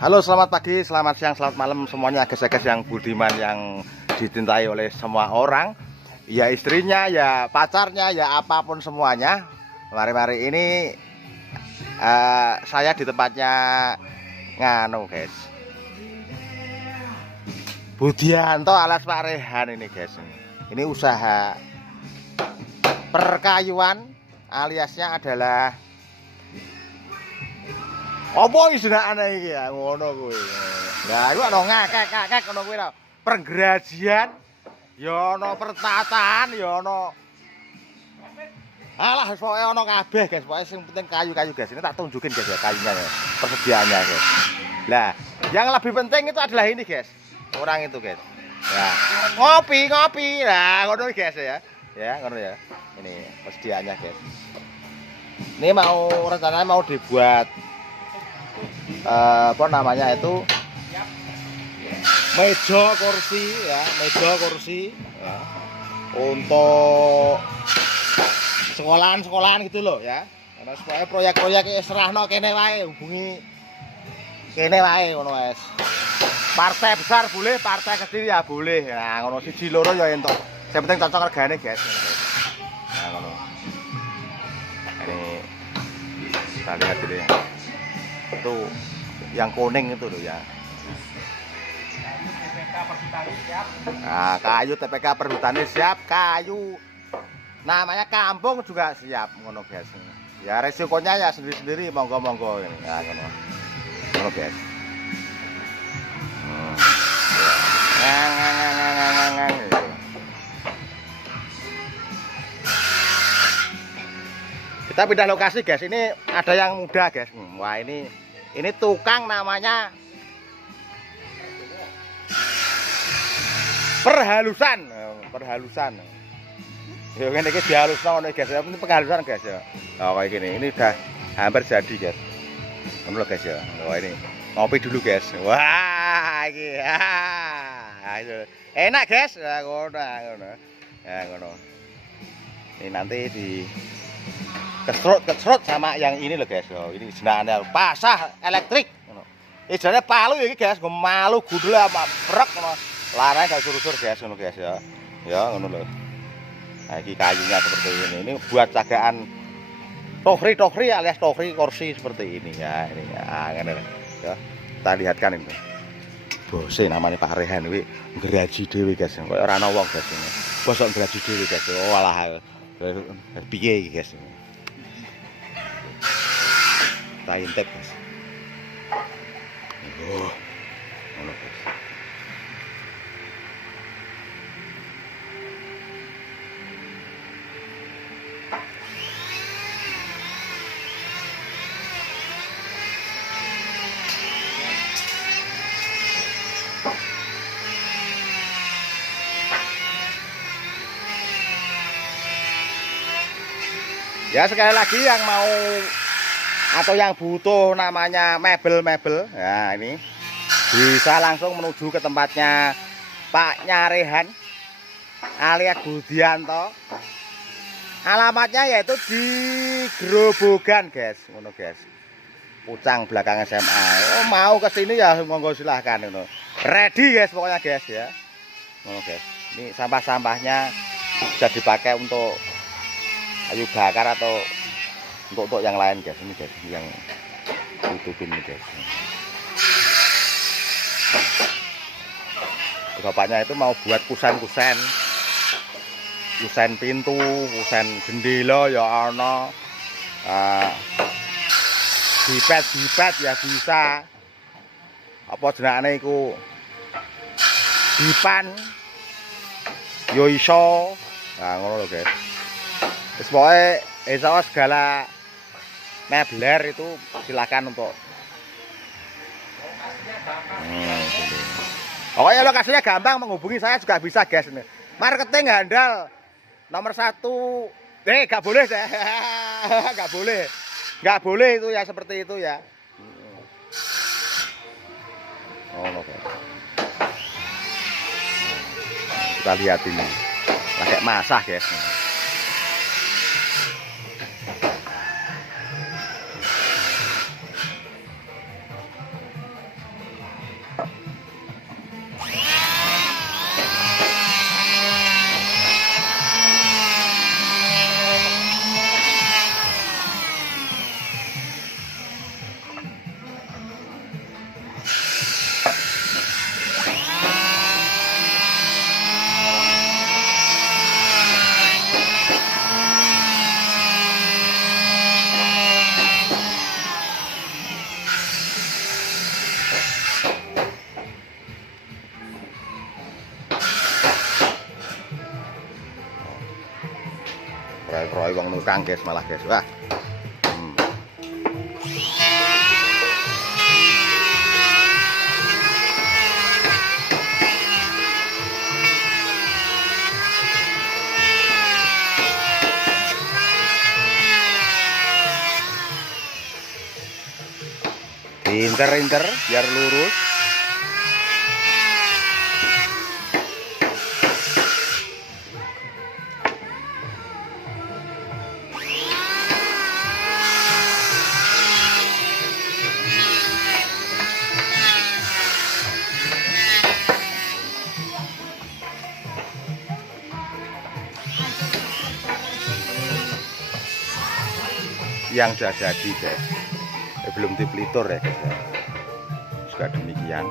Halo, selamat pagi, selamat siang, selamat malam semuanya guys-guys yang budiman, yang dicintai oleh semua orang. Ya istrinya, ya pacarnya, ya apapun semuanya. Mari-mari ini saya di tempatnya nganu guys, Budianto alias Pak Rehan ini guys. Ini usaha perkayuan, aliasnya adalah apa istilahnya iki ya ngono kuwi. Lah iku ana ngakek-ngakek ngono kuwi lho. Pergrajian ya ana pertataan ya ana. Alah pokoke ana kabeh guys. Pokoke sing penting kayu-kayu guys. Ini tak tunjukin guys ya kayunya ya. Persediaannya guys. Lah, yang lebih penting itu adalah ini guys. Orang itu guys. Ya, ngopi. Lah ngono guys ya. Ya, ngono ya. Ini persediaannya guys. Ini rencananya mau dibuat apa namanya itu meja kursi ya, ya. Untuk sekolahan gitu loh ya. Karena supaya proyek-proyek serahno kene wae, hubungi kene wae ngono wes. Partai besar boleh, partai kecil ya boleh. Nah, ngono siji loro ya entuk. Yang penting cocok regane guys. Nah, ngono. Ini kita lihat dulu ya. Itu yang kuning itu loh ya. Nah, kayu TPK perhutani siap, kayu namanya kampung juga siap ngono guys. Ya resikonya ya sendiri-sendiri, monggo ini. Ya ngono. Ngono guys. Kita pindah lokasi guys. Ini ada yang muda guys. Wah, ini tukang namanya perhalusan. Ya kan iki dihalusno ngono guys. Ini penghalusan guys ya. Oh kayak gini. Ini udah hampir jadi guys. Ngono guys ya. Wah, ini ngopi dulu guys. Wah, iki. Enak guys. Ya ngono. Ya ngono. Ini nanti di kesrut sama yang ini loh guys. Oh, ini jenenge pasah elektrik ngono. Jenenge palu iki guys, malu gudul sama brek ngono. Larane gak surusur guys ngono guys ya. Ya ngono lho. Nah, iki kayunya seperti ini. Ini buat cagaan tokri alias tokri kursi seperti ini ya. Ini ya ngene ya. Kita lihatkan ini. Bose namanya Pak Rehan kuwi ngeraji dhewe guys. Kok ora ana wong guys. Bosok ngeraji dhewe guys. Oh alah. Piye iki guys. Kita intip guys. Oh, ngono guys. Ya sekali lagi yang mau atau yang butuh namanya mebel ya ini bisa langsung menuju ke tempatnya Pak Nyarehan alias Budianto. Alamatnya yaitu di Grobogan guys, ngono guys. Pucang belakang SMA. Oh, mau ke sini ya monggo silahkan ngono. Ready guys pokoknya guys ya. Ngono guys. Ini sampah-sampahnya bisa dipakai untuk kayu bakar atau untuk yang lain guys. Ini guys yang tutupin nih guys. Bapaknya itu mau buat kusen pintu, kusen jendela ya ana. Dipet ya bisa. Apa jenenge iku? Dipan yo iso. Nah ngono lho guys. Wis pokoke insya segala mebler itu silakan untuk pokoknya lokasinya gampang, menghubungi saya juga bisa guys. Marketing handal nomor 1. Gak boleh gak boleh itu ya, seperti itu ya. Kita lihat ini pakai masak guys. Roy wong nukang guys malah guys. Wah. Pinter-pinter biar lurus. Yang sudah jadi guys, belum dipelitur ya guys ya. Juga demikian.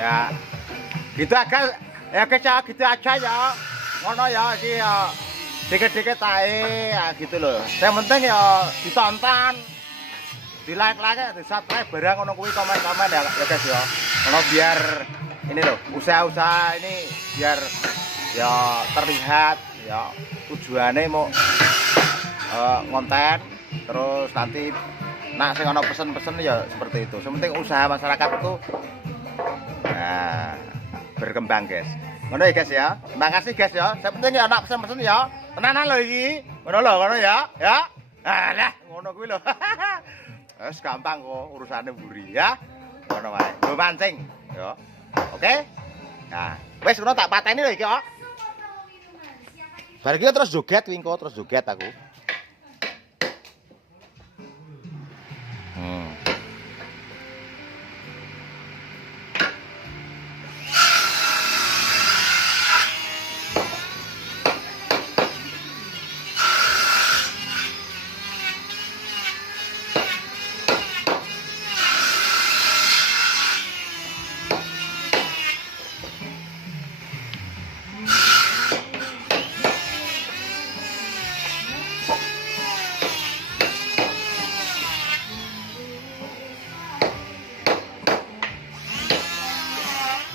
Ya, gitu aja ya kecak gitu aja ya, ngono ya sih ya, dikit-dikit ae ya gitu loh. Yang penting ya ditonton, di like, di subscribe barang ngono kuwi komen-komen ya guys ya. Ngono biar ini loh usaha-usaha ini biar ya terlihat ya tujuannya mau ngonten terus nanti nak sing ono pesen-pesen ya seperti itu. Sementing usaha masyarakat itu nah, berkembang guys. Ngono ya guys ya. Terima kasih guys ya. Saya penting ya anak pesen-pesen ya. Tenanan lho iki. Ngono ya. Ya. Alah, ngono kuwi lho. Wes gampang kok urusane mburi ya. Ngono wae. Go mancing ya. Oke? Nah, wes ngono tak pateni lho iki kok. Bar iki terus joget wingko terus joget aku.